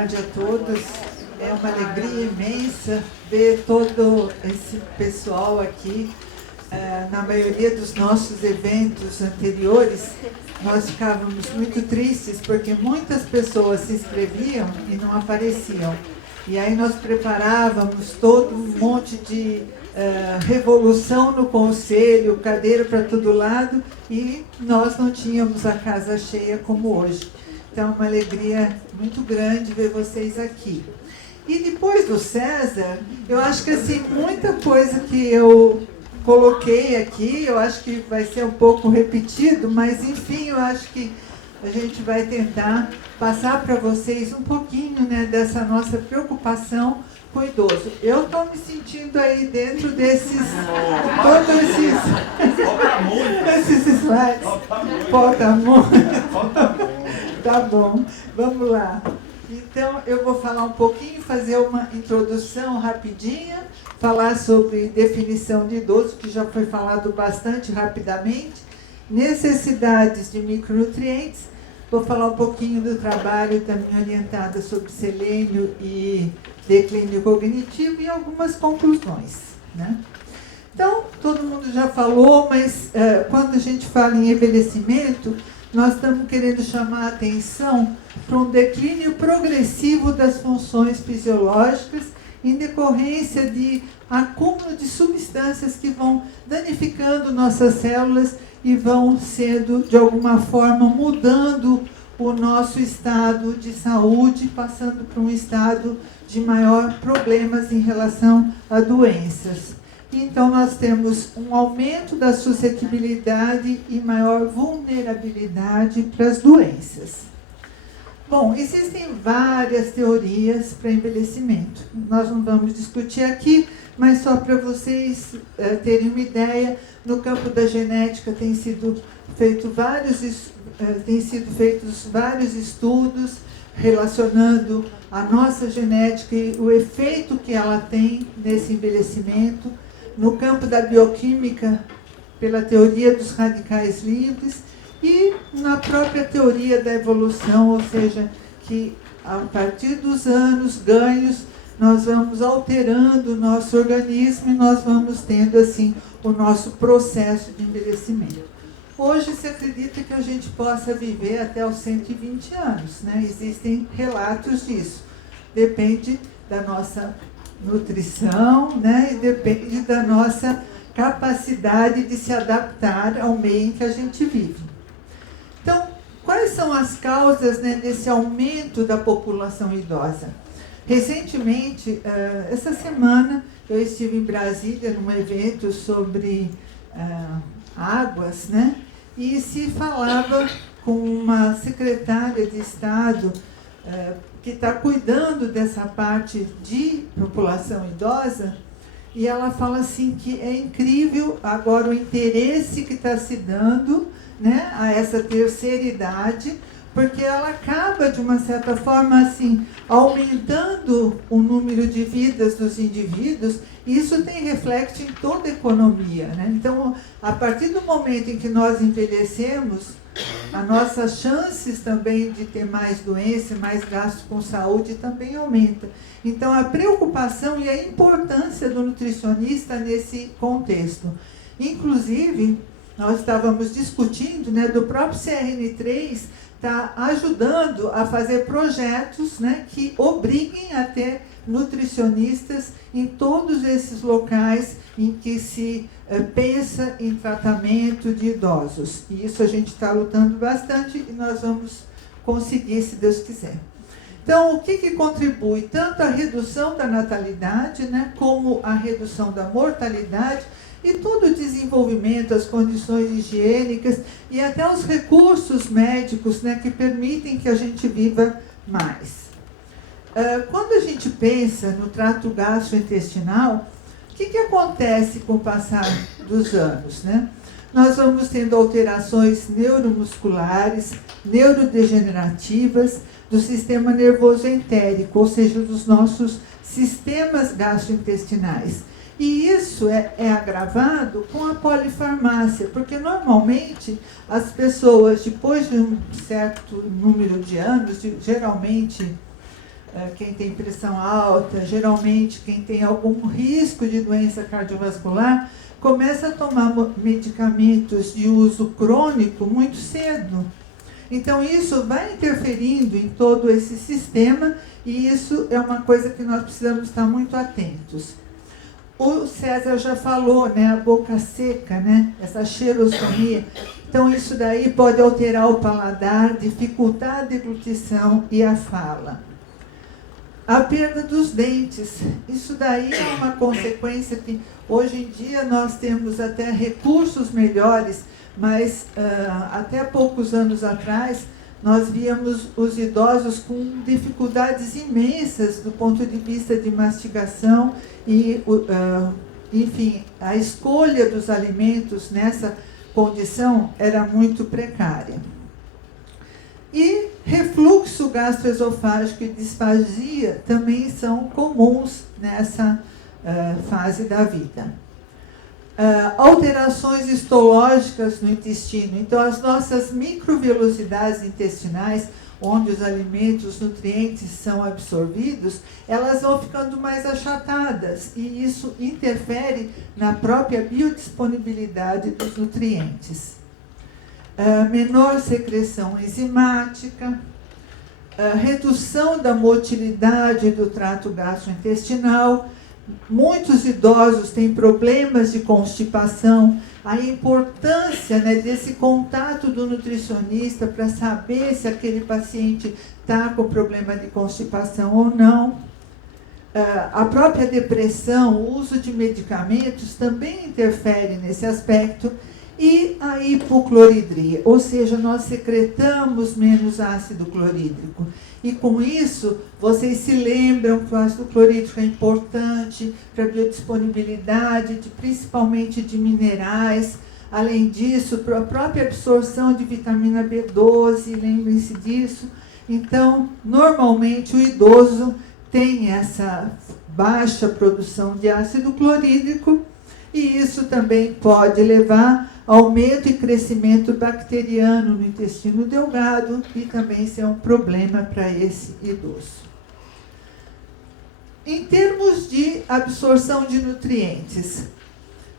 tarde a todos. É uma alegria imensa ver todo esse pessoal aqui. Na maioria dos nossos eventos anteriores, nós ficávamos muito tristes porque muitas pessoas se inscreviam e não apareciam. E aí nós preparávamos todo um monte de revolução no conselho, cadeira para todo lado, e nós não tínhamos a casa cheia como hoje. Então é uma alegria muito grande ver vocês aqui. E depois do César, eu acho que assim, muita coisa que eu coloquei aqui, eu acho que vai ser um pouco repetido, mas enfim, eu acho que a gente vai tentar passar para vocês um pouquinho, né, dessa nossa preocupação com o idoso. Eu estou me sentindo aí dentro desses, todos esses slides. Falta muito. Tá bom, vamos lá. Então, eu vou falar um pouquinho, fazer uma introdução rapidinha, falar sobre definição de idoso, que já foi falado bastante rapidamente, necessidades de micronutrientes, vou falar um pouquinho do trabalho também orientada sobre selênio e declínio cognitivo e algumas conclusões, né? Então, todo mundo já falou, mas quando a gente fala em envelhecimento, nós estamos querendo chamar a atenção para um declínio progressivo das funções fisiológicas em decorrência de acúmulo de substâncias que vão danificando nossas células e vão sendo, de alguma forma, mudando o nosso estado de saúde, passando para um estado de maior problemas em relação a doenças. Então, nós temos um aumento da suscetibilidade e maior vulnerabilidade para as doenças. Bom, existem várias teorias para envelhecimento. Nós não vamos discutir aqui, mas só para vocês terem uma ideia, no campo da genética têm sido feitos vários estudos relacionando a nossa genética e o efeito que ela tem nesse envelhecimento. No campo da bioquímica, pela teoria dos radicais livres, e na própria teoria da evolução, ou seja, que a partir dos anos ganhos, nós vamos alterando o nosso organismo e nós vamos tendo, assim, o nosso processo de envelhecimento. Hoje se acredita que a gente possa viver até os 120 anos, né? Existem relatos disso. Depende da nossa nutrição, né? E depende da nossa capacidade de se adaptar ao meio em que a gente vive. Então, quais são as causas, né, desse aumento da população idosa? Recentemente, essa semana, eu estive em Brasília num evento sobre águas, né? E se falava com uma secretária de Estado que está cuidando dessa parte de população idosa, e ela fala assim que é incrível agora o interesse que está se dando, né, a essa terceira idade, porque ela acaba, de uma certa forma, assim, aumentando o número de vidas dos indivíduos, e isso tem reflexo em toda a economia, né? Então, a partir do momento em que nós envelhecemos, as nossas chances também de ter mais doença, mais gastos com saúde também aumenta. Então, a preocupação e a importância do nutricionista nesse contexto. Inclusive, nós estávamos discutindo, né, do próprio CRN3 está ajudando a fazer projetos, né, que obriguem a ter nutricionistas em todos esses locais em que se pensa em tratamento de idosos. E isso a gente está lutando bastante e nós vamos conseguir, se Deus quiser. Então, o que contribui? Tanto a redução da natalidade, né, como a redução da mortalidade, e todo o desenvolvimento, as condições higiênicas e até os recursos médicos, né, que permitem que a gente viva mais. Quando a gente pensa no trato gastrointestinal, o que acontece com o passar dos anos, né? Nós vamos tendo alterações neuromusculares, neurodegenerativas do sistema nervoso entérico, ou seja, dos nossos sistemas gastrointestinais. E isso é agravado com a polifarmácia, porque normalmente as pessoas, depois de um certo número de anos, geralmente quem tem pressão alta, geralmente quem tem algum risco de doença cardiovascular, começa a tomar medicamentos de uso crônico muito cedo. Então, isso vai interferindo em todo esse sistema e isso é uma coisa que nós precisamos estar muito atentos. O César já falou, né, a boca seca, né, essa xerostomia. Então, isso daí pode alterar o paladar, dificultar a deglutição e a fala. A perda dos dentes. Isso daí é uma consequência que, hoje em dia, nós temos até recursos melhores, mas até poucos anos atrás, nós víamos os idosos com dificuldades imensas do ponto de vista de mastigação e, enfim, a escolha dos alimentos nessa condição era muito precária. E refluxo gastroesofágico e disfagia também são comuns nessa fase da vida. Alterações histológicas no intestino. Então, as nossas microvelocidades intestinais, onde os alimentos, os nutrientes são absorvidos, elas vão ficando mais achatadas e isso interfere na própria biodisponibilidade dos nutrientes. Menor secreção enzimática, redução da motilidade do trato gastrointestinal. Muitos idosos têm problemas de constipação, a importância, né, desse contato do nutricionista para saber se aquele paciente está com problema de constipação ou não. A própria depressão, o uso de medicamentos também interfere nesse aspecto. E a hipocloridria, ou seja, nós secretamos menos ácido clorídrico. E com isso, vocês se lembram que o ácido clorídrico é importante para a biodisponibilidade, principalmente de minerais. Além disso, para a própria absorção de vitamina B12, lembrem-se disso. Então, normalmente, o idoso tem essa baixa produção de ácido clorídrico e isso também pode levar aumento e crescimento bacteriano no intestino delgado e também ser um problema para esse idoso. Em termos de absorção de nutrientes,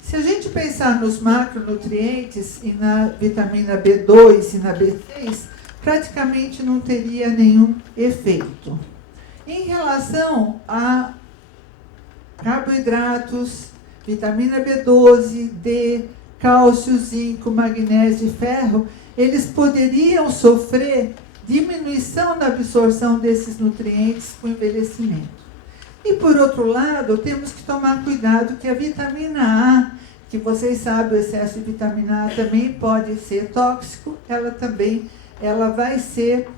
se a gente pensar nos macronutrientes e na vitamina B2 e na B6, praticamente não teria nenhum efeito. Em relação a carboidratos, vitamina B12, D, cálcio, zinco, magnésio e ferro, eles poderiam sofrer diminuição na absorção desses nutrientes com o envelhecimento. E, por outro lado, temos que tomar cuidado que a vitamina A, que vocês sabem, o excesso de vitamina A também pode ser tóxico, ela vai ser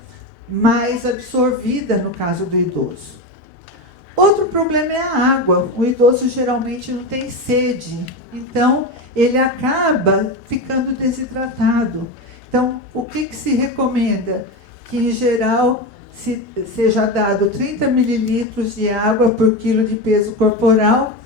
mais absorvida no caso do idoso. Outro problema é a água. O idoso geralmente não tem sede, então ele acaba ficando desidratado. Então, o que se recomenda? Que, em geral, seja dado 30 mililitros de água por quilo de peso corporal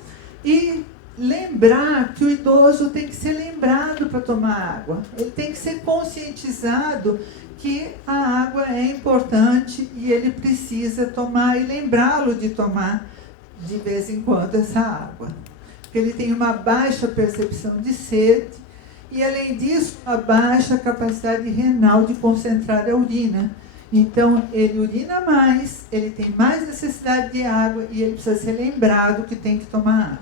e lembrar que o idoso tem que ser lembrado para tomar água. Ele tem que ser conscientizado que a água é importante e ele precisa tomar e lembrá-lo de tomar de vez em quando essa água. Porque ele tem uma baixa percepção de sede e, além disso, uma baixa capacidade renal de concentrar a urina. Então, ele urina mais, ele tem mais necessidade de água e ele precisa ser lembrado que tem que tomar água.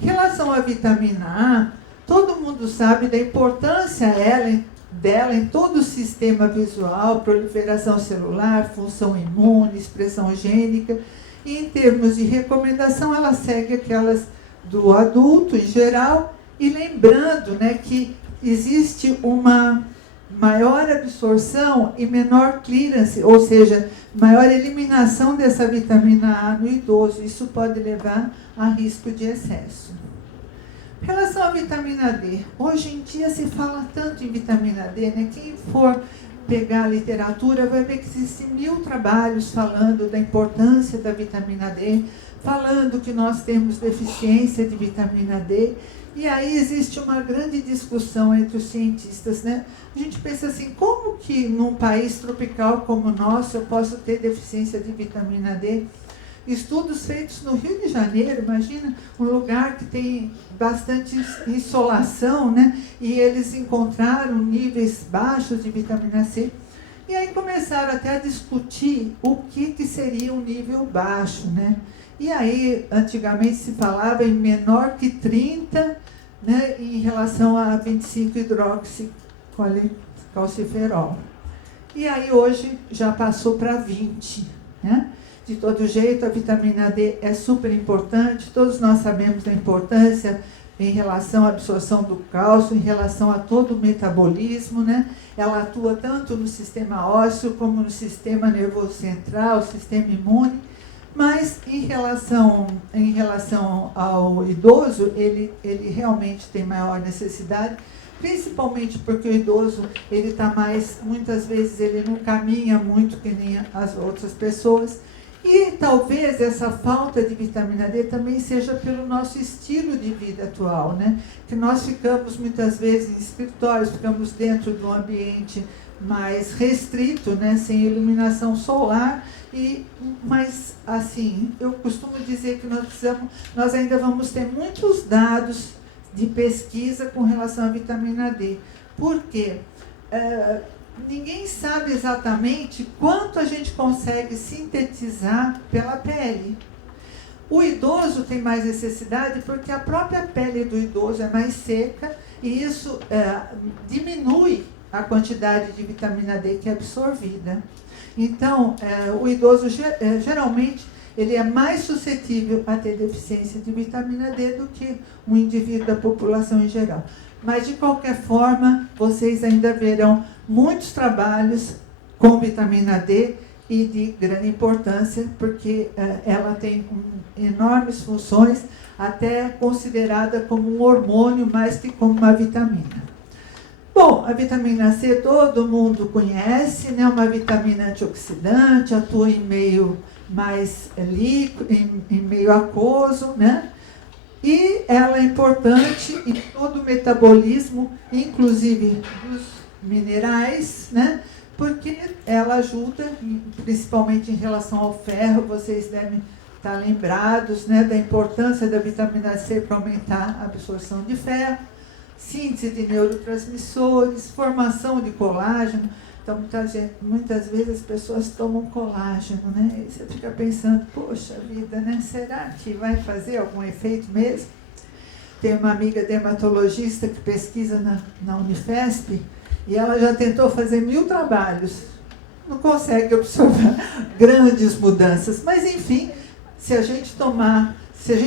Em relação à vitamina A, todo mundo sabe da importância dela em todo o sistema visual, proliferação celular, função imune, expressão gênica. E em termos de recomendação, ela segue aquelas do adulto em geral, e lembrando, né, que existe uma maior absorção e menor clearance, ou seja, maior eliminação dessa vitamina A no idoso. Isso pode levar a risco de excesso. Em relação à vitamina D, hoje em dia se fala tanto em vitamina D, né? Quem for pegar a literatura vai ver que existem 1000 trabalhos falando da importância da vitamina D, falando que nós temos deficiência de vitamina D, E aí existe uma grande discussão entre os cientistas, né? A gente pensa assim, como que num país tropical como o nosso eu posso ter deficiência de vitamina D? Estudos feitos no Rio de Janeiro, imagina, um lugar que tem bastante insolação, né? E eles encontraram níveis baixos de vitamina C. E aí começaram até a discutir o que seria um nível baixo, né? E aí, antigamente se falava em menor que 30, né, em relação a 25-hidroxicalciferol. E aí hoje já passou para 20, né? De todo jeito, a vitamina D é super importante, todos nós sabemos da importância em relação à absorção do cálcio, em relação a todo o metabolismo, né? Ela atua tanto no sistema ósseo como no sistema nervoso central, sistema imune, mas em relação ao idoso, ele realmente tem maior necessidade, principalmente porque o idoso, ele está mais, muitas vezes ele não caminha muito que nem as outras pessoas, e talvez essa falta de vitamina D também seja pelo nosso estilo de vida atual, né? Que nós ficamos muitas vezes em escritórios, ficamos dentro de um ambiente mais restrito, né? Sem iluminação solar, mas assim, eu costumo dizer que nós ainda vamos ter muitos dados de pesquisa com relação à vitamina D. Por quê? Ninguém sabe exatamente quanto a gente consegue sintetizar pela pele. O idoso tem mais necessidade porque a própria pele do idoso é mais seca e isso diminui a quantidade de vitamina D que é absorvida. Então, o idoso geralmente ele é mais suscetível a ter deficiência de vitamina D do que um indivíduo da população em geral. Mas, de qualquer forma, vocês ainda verão muitos trabalhos com vitamina D e de grande importância, porque ela tem enormes funções, até considerada como um hormônio mais que como uma vitamina. Bom, a vitamina C todo mundo conhece, né? Uma vitamina antioxidante, atua em meio mais líquido, em meio aquoso, né? E ela é importante em todo o metabolismo, inclusive dos minerais, né? Porque ela ajuda, principalmente em relação ao ferro, vocês devem estar lembrados, né, da importância da vitamina C para aumentar a absorção de ferro, síntese de neurotransmissores, formação de colágeno. Então, muitas vezes as pessoas tomam colágeno, né? E você fica pensando, poxa vida, né? Será que vai fazer algum efeito mesmo? Tem uma amiga dermatologista que pesquisa na Unifesp e ela já tentou fazer 1000 trabalhos. Não consegue observar grandes mudanças. Mas, enfim, se a gente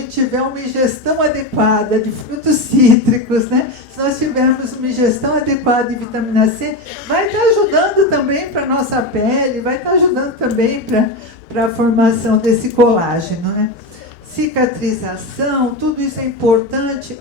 tiver uma ingestão adequada de frutos cítricos, né? Se nós tivermos uma ingestão adequada de vitamina C, vai estar ajudando também para a nossa pele, vai estar ajudando também para a formação desse colágeno, né? Cicatrização, tudo isso é importante.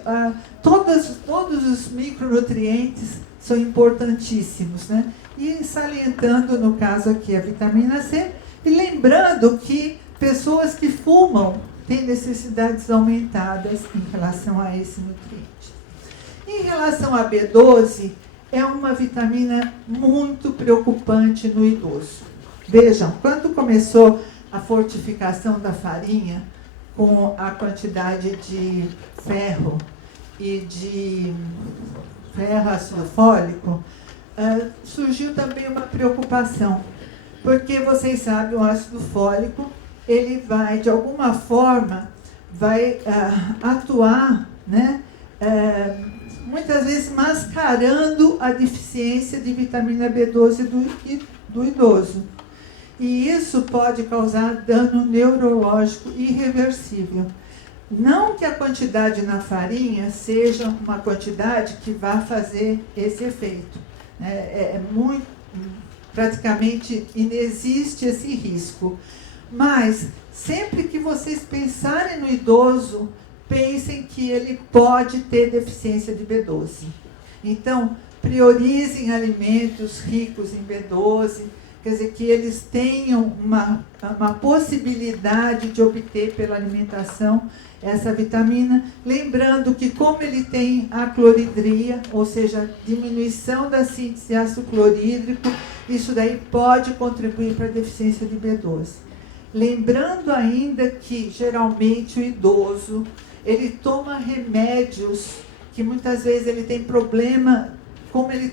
Todos os micronutrientes são importantíssimos, né? E salientando, no caso aqui, a vitamina C, e lembrando que pessoas que fumam têm necessidades aumentadas em relação a esse nutriente. Em relação à B12, é uma vitamina muito preocupante no idoso. Vejam, quando começou a fortificação da farinha, com a quantidade de ferro e de ferro ácido fólico, surgiu também uma preocupação, porque vocês sabem, o ácido fólico, ele vai, de alguma forma, atuar, né, muitas vezes mascarando a deficiência de vitamina B12 do idoso. E isso pode causar dano neurológico irreversível. Não que a quantidade na farinha seja uma quantidade que vá fazer esse efeito. Praticamente inexiste esse risco. Mas, sempre que vocês pensarem no idoso, pensem que ele pode ter deficiência de B12. Então, priorizem alimentos ricos em B12, quer dizer, que eles tenham uma possibilidade de obter pela alimentação essa vitamina, lembrando que como ele tem a cloridria, ou seja, diminuição da síntese de ácido clorídrico, isso daí pode contribuir para a deficiência de B12. Lembrando ainda que geralmente o idoso, ele toma remédios que muitas vezes ele tem problema, como ele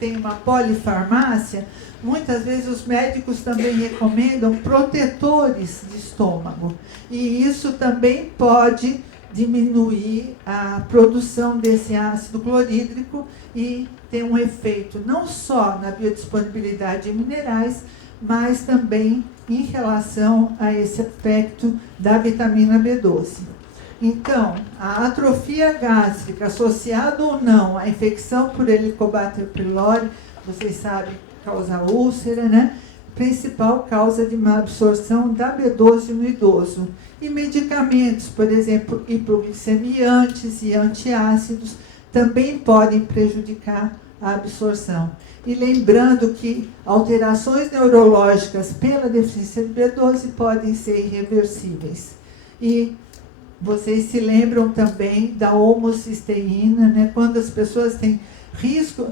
tem uma polifarmácia, muitas vezes os médicos também recomendam protetores de estômago. E isso também pode diminuir a produção desse ácido clorídrico e ter um efeito não só na biodisponibilidade de minerais, mas também em relação a esse aspecto da vitamina B12. Então, a atrofia gástrica, associada ou não à infecção por Helicobacter pylori, vocês sabem, causa úlcera, né? Principal causa de má absorção da B12 no idoso. E medicamentos, por exemplo, hipoglicemiantes e antiácidos, também podem prejudicar a absorção. E lembrando que alterações neurológicas pela deficiência de B12 podem ser irreversíveis. E vocês se lembram também da homocisteína, né? Quando as pessoas têm risco,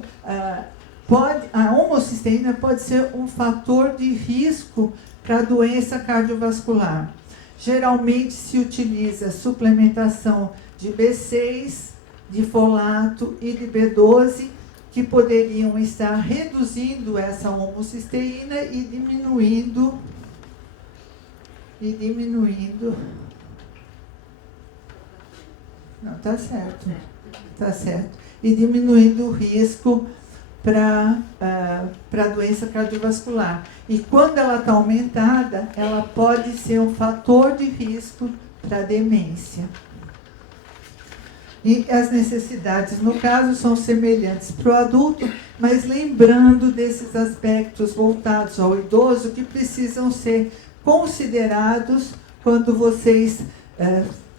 a homocisteína pode ser um fator de risco para a doença cardiovascular. Geralmente se utiliza suplementação de B6, de folato e de B12, que poderiam estar reduzindo essa homocisteína e diminuindo. Não, tá certo. Tá certo. E diminuindo o risco para a doença cardiovascular. E quando ela está aumentada, ela pode ser um fator de risco para a demência. E as necessidades, no caso, são semelhantes para o adulto, mas lembrando desses aspectos voltados ao idoso que precisam ser considerados quando vocês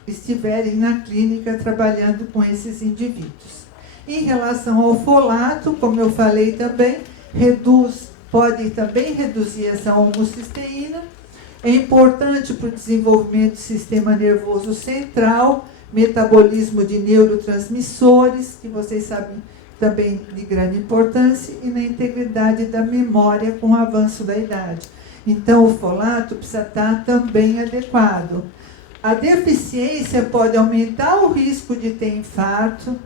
estiverem na clínica trabalhando com esses indivíduos. Em relação ao folato, como eu falei também, pode também reduzir essa homocisteína. É importante para o desenvolvimento do sistema nervoso central, metabolismo de neurotransmissores, que vocês sabem também de grande importância, e na integridade da memória com o avanço da idade. Então, o folato precisa estar também adequado. A deficiência pode aumentar o risco de ter infarto,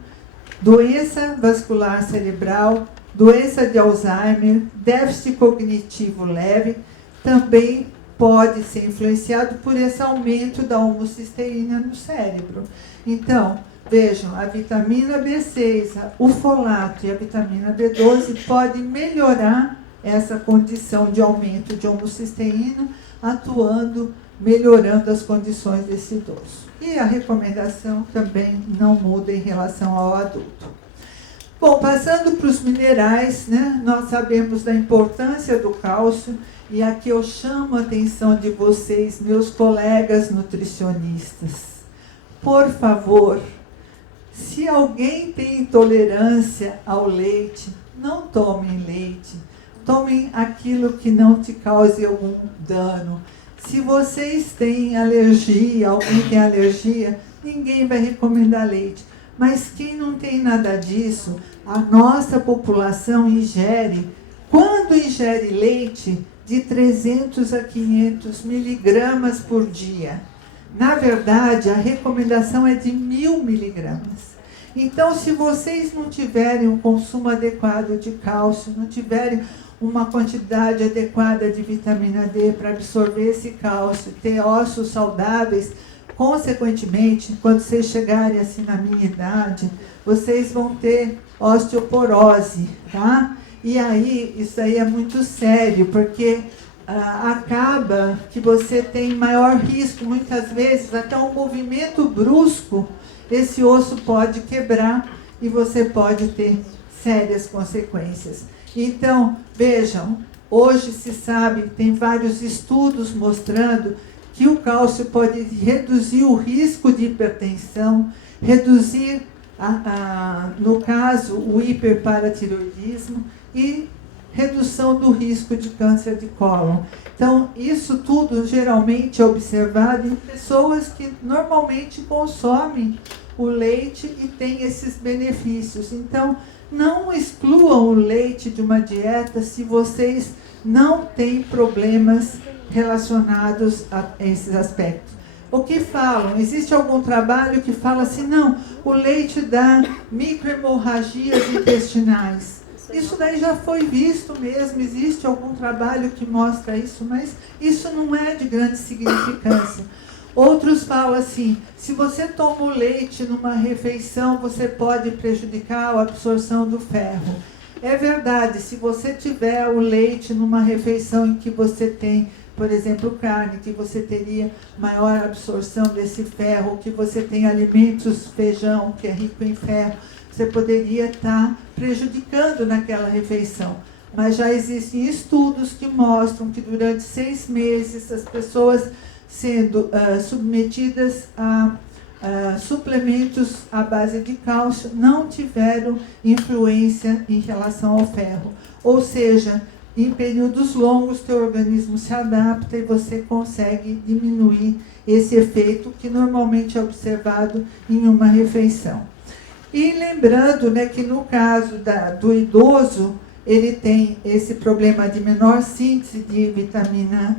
doença vascular cerebral, doença de Alzheimer, déficit cognitivo leve, também pode ser influenciado por esse aumento da homocisteína no cérebro. Então, vejam, a vitamina B6, o folato e a vitamina B12 podem melhorar essa condição de aumento de homocisteína, melhorando as condições desse idoso. E a recomendação também não muda em relação ao adulto. Bom, passando para os minerais, né, nós sabemos da importância do cálcio, e aqui eu chamo a atenção de vocês, meus colegas nutricionistas. Por favor, se alguém tem intolerância ao leite, não tomem leite. Tomem aquilo que não te cause algum dano. Se vocês têm alergia, alguém tem alergia, ninguém vai recomendar leite. Mas quem não tem nada disso, a nossa população ingere, quando ingere leite, de 300 a 500 miligramas por dia. Na verdade, a recomendação é de 1000 miligramas. Então, se vocês não tiverem um consumo adequado de cálcio, não tiverem uma quantidade adequada de vitamina D para absorver esse cálcio, ter ossos saudáveis, consequentemente, quando vocês chegarem assim na minha idade, vocês vão ter osteoporose, tá? E aí, isso aí é muito sério, porque acaba que você tem maior risco, muitas vezes, até um movimento brusco, esse osso pode quebrar e você pode ter sérias consequências. Então, vejam, hoje se sabe, tem vários estudos mostrando que o cálcio pode reduzir o risco de hipertensão, reduzir, no caso, o hiperparatiroidismo e redução do risco de câncer de cólon. Então, isso tudo geralmente é observado em pessoas que normalmente consomem o leite e têm esses benefícios. Então, não excluam o leite de uma dieta se vocês não têm problemas relacionados a esses aspectos. O que falam? Existe algum trabalho que fala assim, não, o leite dá microhemorragias intestinais. Isso daí já foi visto mesmo, existe algum trabalho que mostra isso, mas isso não é de grande significância. Outros falam assim, se você toma o leite numa refeição, você pode prejudicar a absorção do ferro. É verdade, se você tiver o leite numa refeição em que você tem, por exemplo, carne, que você teria maior absorção desse ferro, que você tem alimentos, feijão, que é rico em ferro, você poderia estar prejudicando naquela refeição. Mas já existem estudos que mostram que durante 6 meses as pessoas sendo submetidas a suplementos à base de cálcio não tiveram influência em relação ao ferro. Ou seja, em períodos longos, teu organismo se adapta e você consegue diminuir esse efeito que normalmente é observado em uma refeição. E lembrando, né, que no caso do idoso, ele tem esse problema de menor síntese de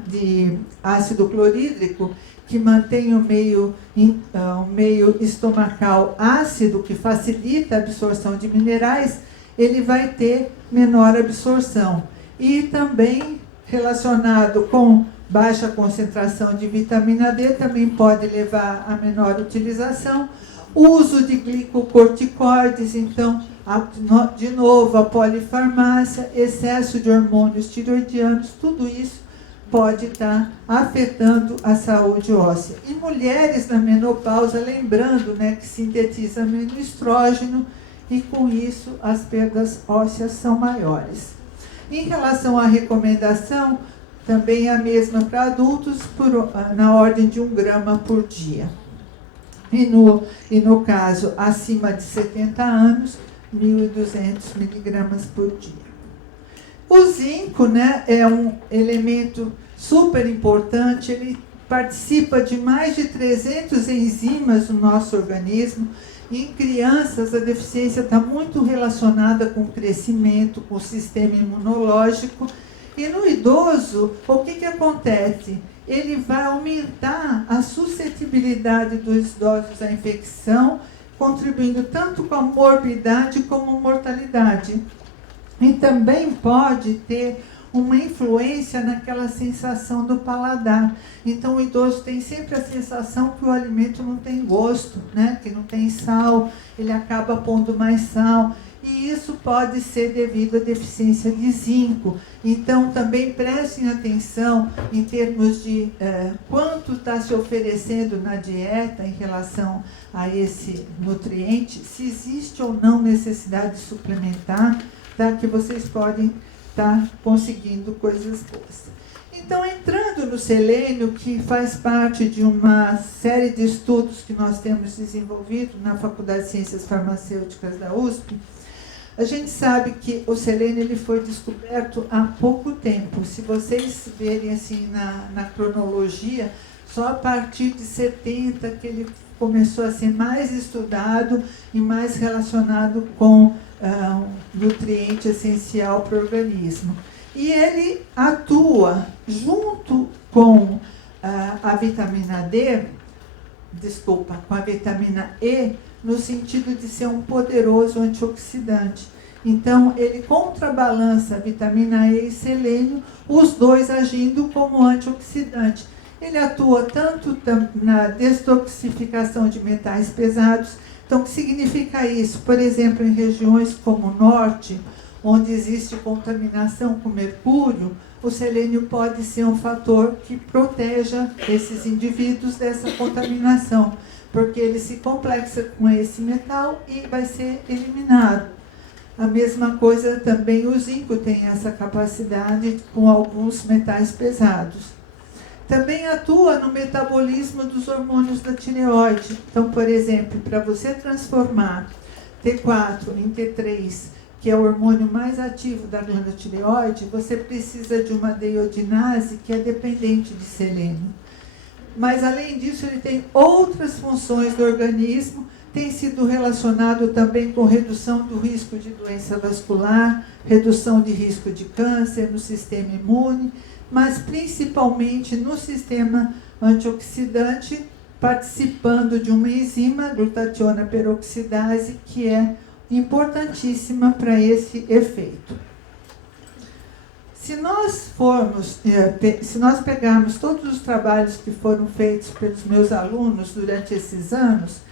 de ácido clorídrico, que mantém o meio estomacal ácido, que facilita a absorção de minerais, ele vai ter menor absorção. E também relacionado com baixa concentração de vitamina D, também pode levar a menor utilização. Uso de glicocorticoides, então, de novo, a polifarmácia, excesso de hormônios tiroidianos, tudo isso pode estar afetando a saúde óssea. E mulheres na menopausa, lembrando, né, que sintetiza menos estrógeno e com isso as perdas ósseas são maiores. Em relação à recomendação, também é a mesma para adultos, na ordem de 1 grama por dia. E no caso, acima de 70 anos, 1.200 miligramas por dia. O zinco, né, é um elemento super importante, ele participa de mais de 300 enzimas no nosso organismo. Em crianças, a deficiência está muito relacionada com o crescimento, com o sistema imunológico. E no idoso, o que acontece? Ele vai aumentar a suscetibilidade dos idosos à infecção, contribuindo tanto com a morbidade como a mortalidade. E também pode ter uma influência naquela sensação do paladar. Então, o idoso tem sempre a sensação que o alimento não tem gosto, né? Que não tem sal, ele acaba pondo mais sal. E isso pode ser devido à deficiência de zinco. Então, também prestem atenção em termos de quanto está se oferecendo na dieta em relação a esse nutriente, se existe ou não necessidade de suplementar, tá? Que vocês podem estar conseguindo coisas boas. Então, entrando no selênio, que faz parte de uma série de estudos que nós temos desenvolvido na Faculdade de Ciências Farmacêuticas da USP, a gente sabe que o selênio ele foi descoberto há pouco tempo. Se vocês verem assim na cronologia, só a partir de 70 que ele começou a ser mais estudado e mais relacionado com nutriente essencial para o organismo. E ele atua junto com a vitamina D, com a vitamina E, no sentido de ser um poderoso antioxidante. Então, ele contrabalança a vitamina E e selênio, os dois agindo como antioxidante. Ele atua tanto na detoxificação de metais pesados. Então, o que significa isso? Por exemplo, em regiões como o norte, onde existe contaminação com mercúrio, o selênio pode ser um fator que proteja esses indivíduos dessa contaminação, porque ele se complexa com esse metal e vai ser eliminado. A mesma coisa também o zinco tem essa capacidade com alguns metais pesados. Também atua no metabolismo dos hormônios da tireoide. Então, por exemplo, para você transformar T4 em T3, que é o hormônio mais ativo da glândula tireoide, você precisa de uma deiodinase que é dependente de selênio. Mas, além disso, ele tem outras funções do organismo, tem sido relacionado também com redução do risco de doença vascular, redução de risco de câncer no sistema imune, mas principalmente no sistema antioxidante, participando de uma enzima, glutationa peroxidase, que é importantíssima para esse efeito. Se nós pegarmos todos os trabalhos que foram feitos pelos meus alunos durante esses anos,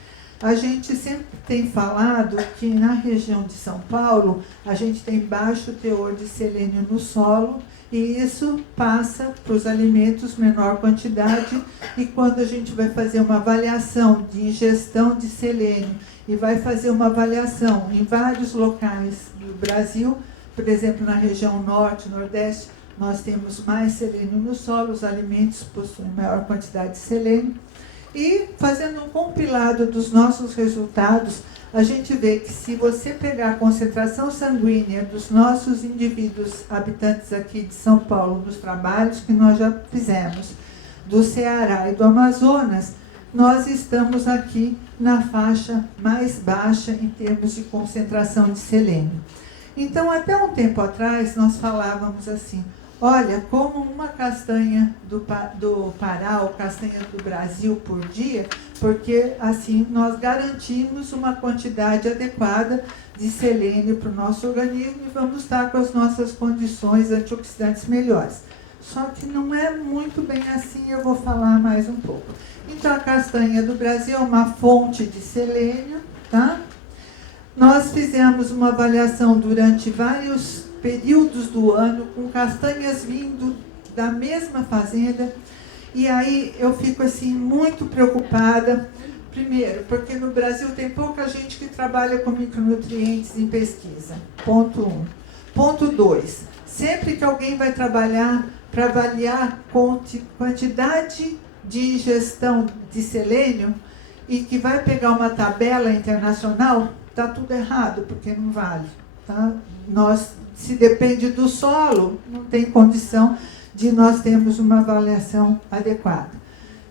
a gente sempre tem falado que na região de São Paulo a gente tem baixo teor de selênio no solo, e isso passa para os alimentos menor quantidade, e quando a gente vai fazer uma avaliação de ingestão de selênio e vai fazer uma avaliação em vários locais do Brasil, por exemplo, na região norte, nordeste, nós temos mais selênio no solo, os alimentos possuem maior quantidade de selênio, e fazendo um compilado dos nossos resultados, a gente vê que se você pegar a concentração sanguínea dos nossos indivíduos habitantes aqui de São Paulo, dos trabalhos que nós já fizemos, do Ceará e do Amazonas, nós estamos aqui na faixa mais baixa em termos de concentração de selênio. Então, até um tempo atrás, nós falávamos assim, olha, como uma castanha do Pará ou castanha do Brasil por dia, porque assim nós garantimos uma quantidade adequada de selênio para o nosso organismo e vamos estar com as nossas condições antioxidantes melhores. Só que não é muito bem assim, eu vou falar mais um pouco. Então, a castanha do Brasil é uma fonte de selênio, tá? Nós fizemos uma avaliação durante vários períodos do ano, com castanhas vindo da mesma fazenda, e aí eu fico assim muito preocupada, primeiro, porque no Brasil tem pouca gente que trabalha com micronutrientes em pesquisa, ponto 1. Ponto 2, sempre que alguém vai trabalhar para avaliar quantidade de ingestão de selênio e que vai pegar uma tabela internacional, está tudo errado, porque não vale, tá? Se depende do solo, não tem condição de nós termos uma avaliação adequada.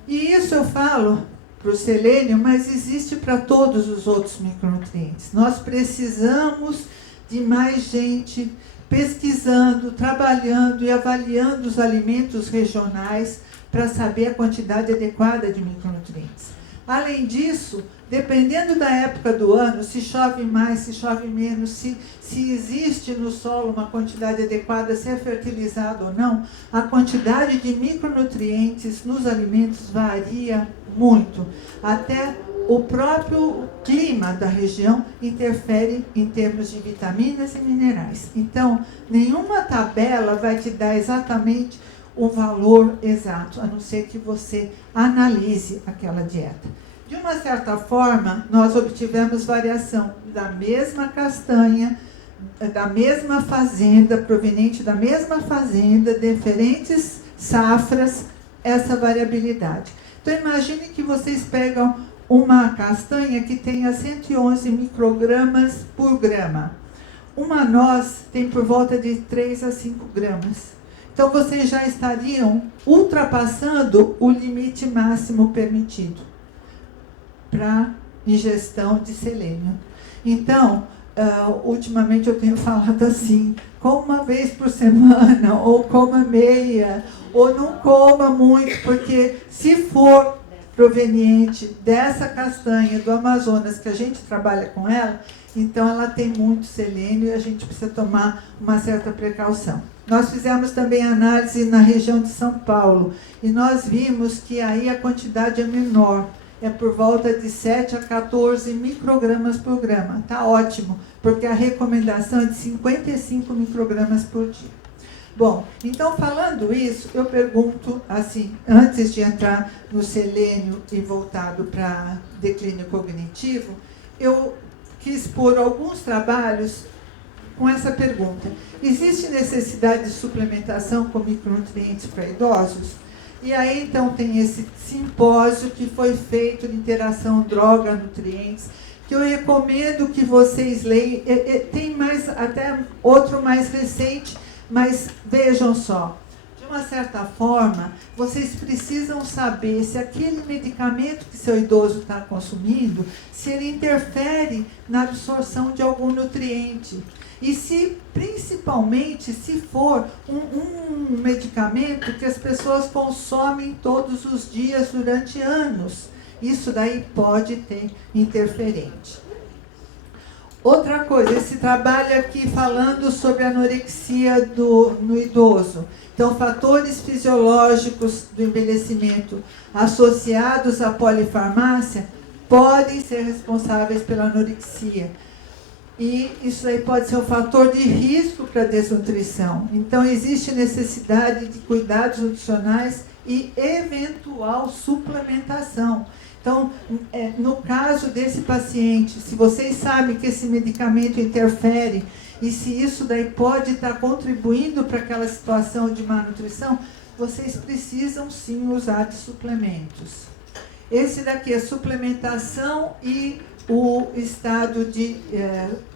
E isso eu falo para o selênio, mas existe para todos os outros micronutrientes. Nós precisamos de mais gente pesquisando, trabalhando e avaliando os alimentos regionais para saber a quantidade adequada de micronutrientes. Além disso, dependendo da época do ano, se chove mais, se chove menos, se existe no solo uma quantidade adequada, se é fertilizado ou não, a quantidade de micronutrientes nos alimentos varia muito. Até o próprio clima da região interfere em termos de vitaminas e minerais. Então, nenhuma tabela vai te dar exatamente o valor exato, a não ser que você analise aquela dieta. De uma certa forma, nós obtivemos variação da mesma castanha, da mesma fazenda, proveniente da mesma fazenda, diferentes safras, essa variabilidade. Então, imagine que vocês pegam uma castanha que tenha 111 microgramas por grama. Uma noz tem por volta de 3 a 5 gramas. Então, vocês já estariam ultrapassando o limite máximo permitido para ingestão de selênio. Então, ultimamente eu tenho falado assim, coma uma vez por semana, ou coma meia, ou não coma muito, porque se for proveniente dessa castanha do Amazonas, que a gente trabalha com ela, então ela tem muito selênio e a gente precisa tomar uma certa precaução. Nós fizemos também análise na região de São Paulo, e nós vimos que aí a quantidade é menor, é por volta de 7 a 14 microgramas por grama. Está ótimo, porque a recomendação é de 55 microgramas por dia. Bom, então falando isso, eu pergunto assim, antes de entrar no selênio e voltado para declínio cognitivo, eu quis pôr alguns trabalhos com essa pergunta. Existe necessidade de suplementação com micronutrientes para idosos? E aí, então, tem esse simpósio que foi feito de interação droga-nutrientes, que eu recomendo que vocês leiam. Tem mais, até outro mais recente, mas vejam só. De uma certa forma, vocês precisam saber se aquele medicamento que seu idoso está consumindo, se ele interfere na absorção de algum nutriente. E se, principalmente, se for um medicamento que as pessoas consomem todos os dias durante anos. Isso daí pode ter interferente. Outra coisa, esse trabalho aqui falando sobre a anorexia no idoso. Então, fatores fisiológicos do envelhecimento associados à polifarmácia podem ser responsáveis pela anorexia. E isso aí pode ser um fator de risco para a desnutrição. Então, existe necessidade de cuidados nutricionais e eventual suplementação. Então, no caso desse paciente, se vocês sabem que esse medicamento interfere e se isso daí pode estar contribuindo para aquela situação de má nutrição, vocês precisam sim usar de suplementos. Esse daqui é suplementação e o estado de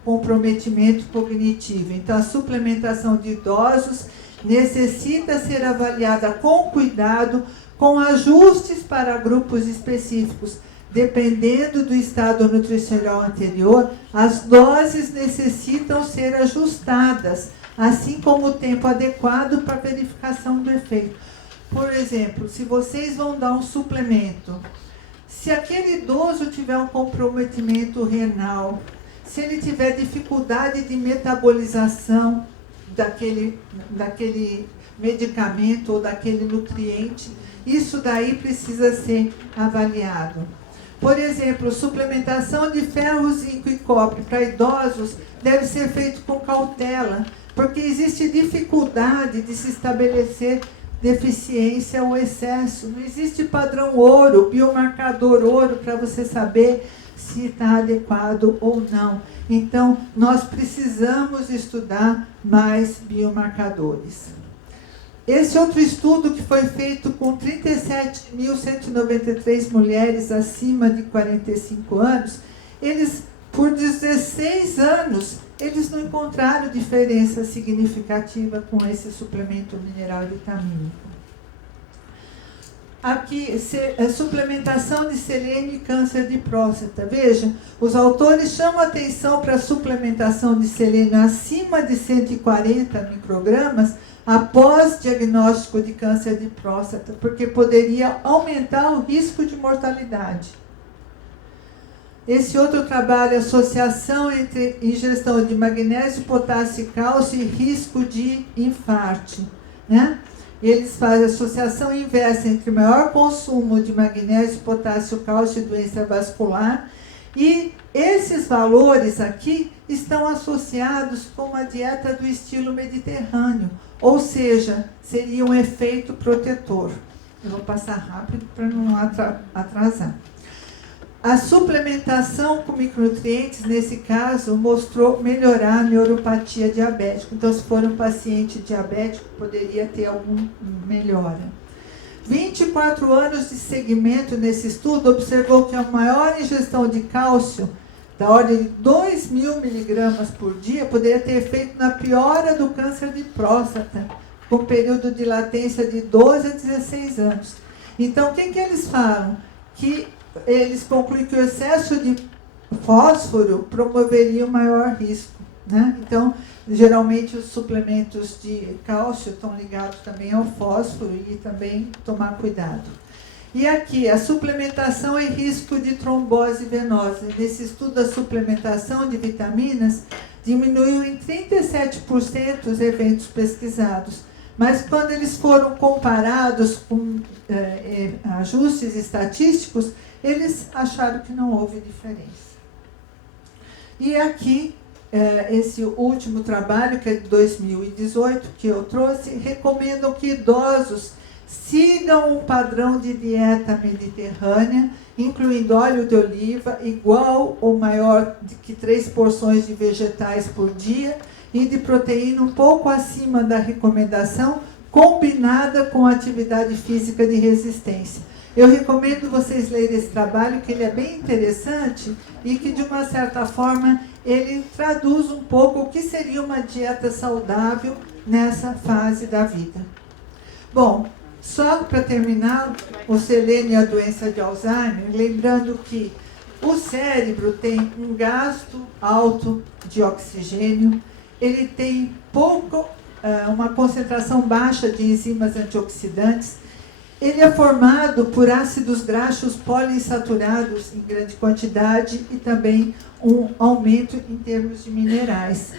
comprometimento cognitivo. Então, a suplementação de idosos necessita ser avaliada com cuidado, com ajustes para grupos específicos. Dependendo do estado nutricional anterior, as doses necessitam ser ajustadas, assim como o tempo adequado para a verificação do efeito. Por exemplo, se vocês vão dar um suplemento, se aquele idoso tiver um comprometimento renal, se ele tiver dificuldade de metabolização daquele medicamento ou daquele nutriente, isso daí precisa ser avaliado. Por exemplo, suplementação de ferro, zinco e cobre para idosos deve ser feito com cautela, porque existe dificuldade de se estabelecer deficiência ou excesso. Não existe padrão ouro, biomarcador ouro, para você saber se está adequado ou não. Então, nós precisamos estudar mais biomarcadores. Esse outro estudo que foi feito com 37.193 mulheres acima de 45 anos, eles, por 16 anos, eles não encontraram diferença significativa com esse suplemento mineral vitamínico. Aqui, suplementação de selênio e câncer de próstata. Veja, os autores chamam atenção para a suplementação de selênio acima de 140 microgramas após diagnóstico de câncer de próstata, porque poderia aumentar o risco de mortalidade. Esse outro trabalho, associação entre ingestão de magnésio, potássio e cálcio e risco de infarto, né? Eles fazem associação inversa entre maior consumo de magnésio, potássio, cálcio e doença vascular. E esses valores aqui estão associados com a dieta do estilo mediterrâneo, ou seja, seria um efeito protetor. Eu vou passar rápido para não atrasar. A suplementação com micronutrientes, nesse caso, mostrou melhorar a neuropatia diabética. Então, se for um paciente diabético, poderia ter alguma melhora. 24 anos de segmento nesse estudo observou que a maior ingestão de cálcio, da ordem de 2.000 miligramas por dia, poderia ter efeito na piora do câncer de próstata, com período de latência de 12 a 16 anos. Então, o que eles falam? Que eles concluem que o excesso de fósforo promoveria o maior risco, né? Então, geralmente os suplementos de cálcio estão ligados também ao fósforo e também tomar cuidado. E aqui, a suplementação e risco de trombose venosa. Nesse estudo, a suplementação de vitaminas diminuiu em 37% os eventos pesquisados. Mas quando eles foram comparados com ajustes estatísticos, eles acharam que não houve diferença. E aqui, esse último trabalho, que é de 2018, que eu trouxe, recomendam que idosos sigam um padrão de dieta mediterrânea, incluindo óleo de oliva, igual ou maior que 3 porções de vegetais por dia, e de proteína um pouco acima da recomendação, combinada com atividade física de resistência. Eu recomendo vocês lerem esse trabalho, que ele é bem interessante e que, de uma certa forma, ele traduz um pouco o que seria uma dieta saudável nessa fase da vida. Bom, só para terminar, o selênio e a doença de Alzheimer, lembrando que o cérebro tem um gasto alto de oxigênio, ele tem uma concentração baixa de enzimas antioxidantes, ele é formado por ácidos graxos poliinsaturados em grande quantidade e também um aumento em termos de minerais.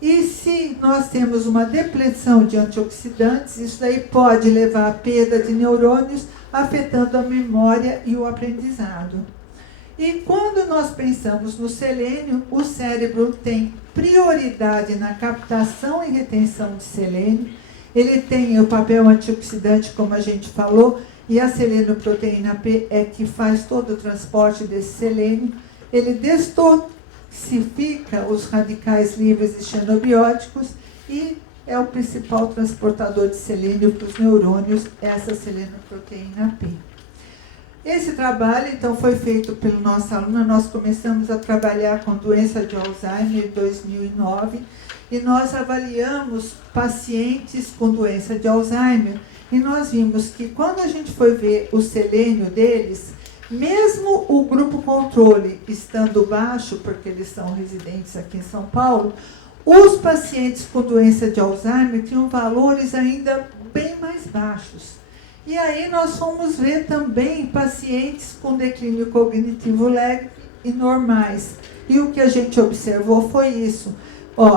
E se nós temos uma depleção de antioxidantes, isso daí pode levar à perda de neurônios, afetando a memória e o aprendizado. E quando nós pensamos no selênio, o cérebro tem prioridade na captação e retenção de selênio. Ele tem o papel antioxidante, como a gente falou, e a selenoproteína P é que faz todo o transporte desse selênio. Ele detoxifica os radicais livres e xenobióticos e é o principal transportador de selênio para os neurônios, essa selenoproteína P. Esse trabalho, então, foi feito pelo nosso aluno. Nós começamos a trabalhar com doença de Alzheimer em 2009 e nós avaliamos pacientes com doença de Alzheimer e nós vimos que quando a gente foi ver o selênio deles, mesmo o grupo controle estando baixo, porque eles são residentes aqui em São Paulo, os pacientes com doença de Alzheimer tinham valores ainda bem mais baixos. E aí nós fomos ver também pacientes com declínio cognitivo leve e normais. E o que a gente observou foi isso.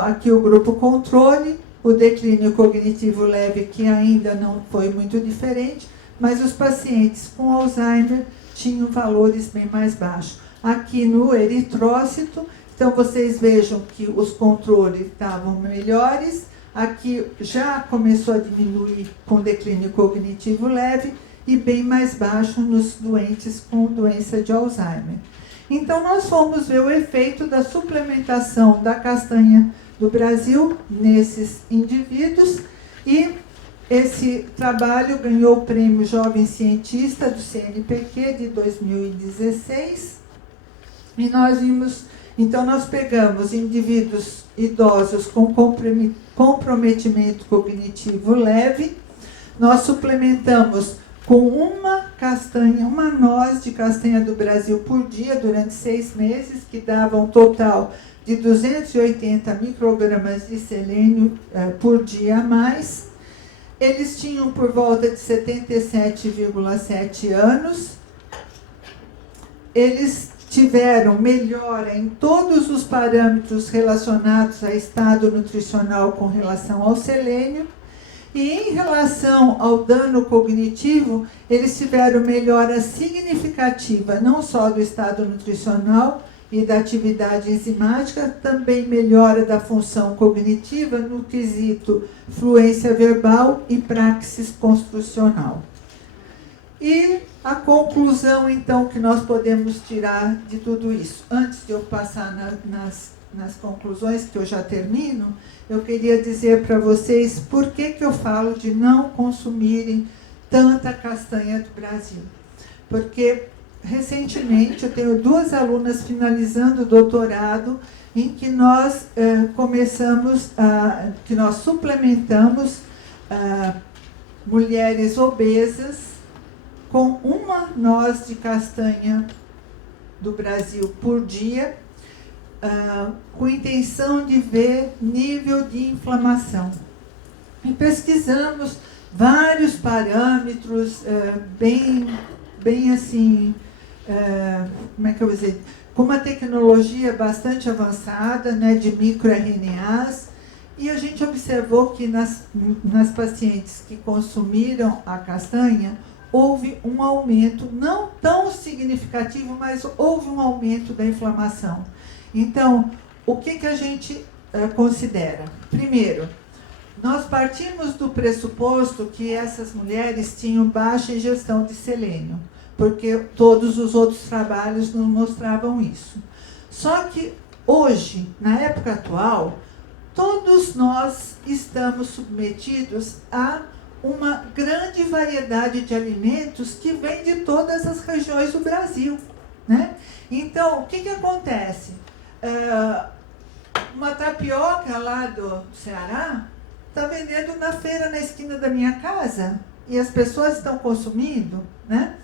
Aqui o grupo controle, o declínio cognitivo leve, que ainda não foi muito diferente, mas os pacientes com Alzheimer tinham valores bem mais baixos. Aqui no eritrócito, então vocês vejam que os controles estavam melhores. Aqui já começou a diminuir com declínio cognitivo leve e bem mais baixo nos doentes com doença de Alzheimer. Então, nós fomos ver o efeito da suplementação da castanha do Brasil nesses indivíduos e esse trabalho ganhou o prêmio Jovem Cientista do CNPq de 2016 e nós vimos, então nós pegamos indivíduos idosos com comprometimento cognitivo leve, nós suplementamos com uma noz de castanha do Brasil por dia durante 6 meses, que dava um total de 280 microgramas de selênio por dia a mais. Eles tinham por volta de 77,7 anos. Eles tiveram melhora em todos os parâmetros relacionados a estado nutricional com relação ao selênio. E em relação ao dano cognitivo, eles tiveram melhora significativa, não só do estado nutricional e da atividade enzimática, também melhora da função cognitiva no quesito fluência verbal e praxis construcional. E a conclusão, então, que nós podemos tirar de tudo isso, antes de eu passar nas conclusões, que eu já termino, eu queria dizer para vocês por que eu falo de não consumirem tanta castanha do Brasil. Porque, recentemente, eu tenho 2 alunas finalizando o doutorado em que nós que nós suplementamos mulheres obesas com uma noz de castanha do Brasil por dia, com intenção de ver nível de inflamação. E pesquisamos vários parâmetros, bem assim, como é que eu vou dizer, com uma tecnologia bastante avançada, né, de microRNAs, e a gente observou que nas pacientes que consumiram a castanha, houve um aumento, não tão significativo, mas houve um aumento da inflamação. Então, o que a gente considera? Primeiro, nós partimos do pressuposto que essas mulheres tinham baixa ingestão de selênio, porque todos os outros trabalhos nos mostravam isso. Só que hoje, na época atual, todos nós estamos submetidos a uma grande variedade de alimentos que vem de todas as regiões do Brasil, né? Então, o que acontece? Uma tapioca lá do Ceará está vendendo na feira na esquina da minha casa e as pessoas estão consumindo, né?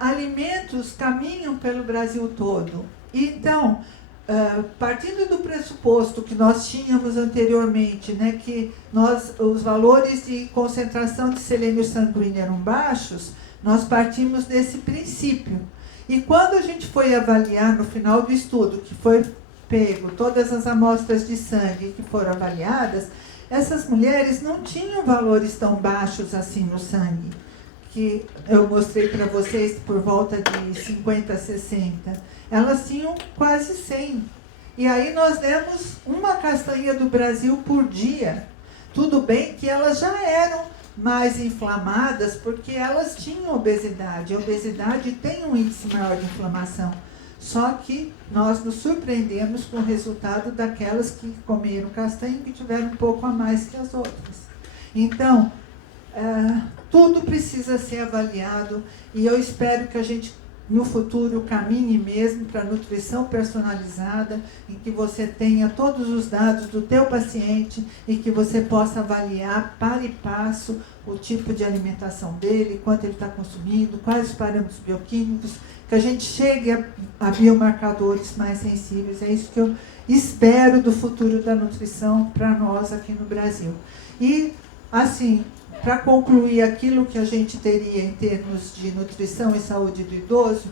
Alimentos caminham pelo Brasil todo. Então, partindo do pressuposto que nós tínhamos anteriormente, né, que os valores de concentração de selênio sanguíneo eram baixos, nós partimos desse princípio. E quando a gente foi avaliar no final do estudo, que foi pego todas as amostras de sangue que foram avaliadas, essas mulheres não tinham valores tão baixos assim no sangue, que eu mostrei para vocês por volta de 50, 60. Elas tinham quase 100. E aí nós demos uma castanha do Brasil por dia. Tudo bem que elas já eram mais inflamadas, porque elas tinham obesidade. A obesidade tem um índice maior de inflamação. Só que nós nos surpreendemos com o resultado daquelas que comeram castanha e que tiveram um pouco a mais que as outras. Então, tudo precisa ser avaliado e eu espero que a gente, no futuro, caminhe mesmo para a nutrição personalizada, em que você tenha todos os dados do teu paciente e que você possa avaliar passo e passo o tipo de alimentação dele, quanto ele está consumindo, quais os parâmetros bioquímicos, que a gente chegue a biomarcadores mais sensíveis. É isso que eu espero do futuro da nutrição para nós aqui no Brasil. E, assim, para concluir aquilo que a gente teria em termos de nutrição e saúde do idoso,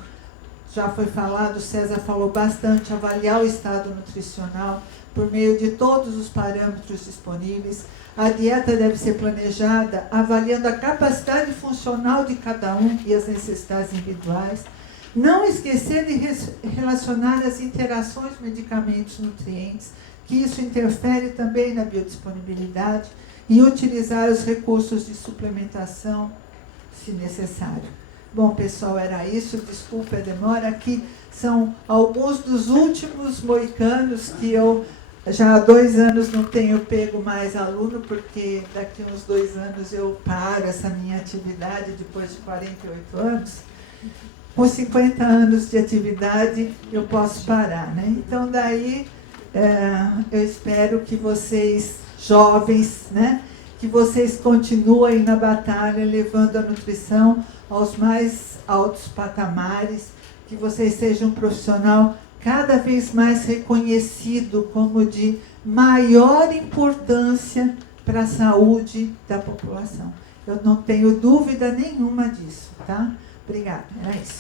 já foi falado, o César falou bastante, avaliar o estado nutricional por meio de todos os parâmetros disponíveis. A dieta deve ser planejada avaliando a capacidade funcional de cada um e as necessidades individuais. Não esquecer de relacionar as interações medicamentos-nutrientes, que isso interfere também na biodisponibilidade, e utilizar os recursos de suplementação, se necessário. Bom, pessoal, era isso. Desculpa a demora. Aqui são alguns dos últimos moicanos que eu já há 2 anos não tenho pego mais aluno, porque daqui a uns 2 anos eu paro essa minha atividade depois de 48 anos. Com 50 anos de atividade eu posso parar, né? Então, daí, eu espero que vocês, jovens, né, que vocês continuem na batalha, levando a nutrição aos mais altos patamares, que vocês sejam um profissional cada vez mais reconhecido como de maior importância para a saúde da população. Eu não tenho dúvida nenhuma disso, tá? Obrigada, era isso.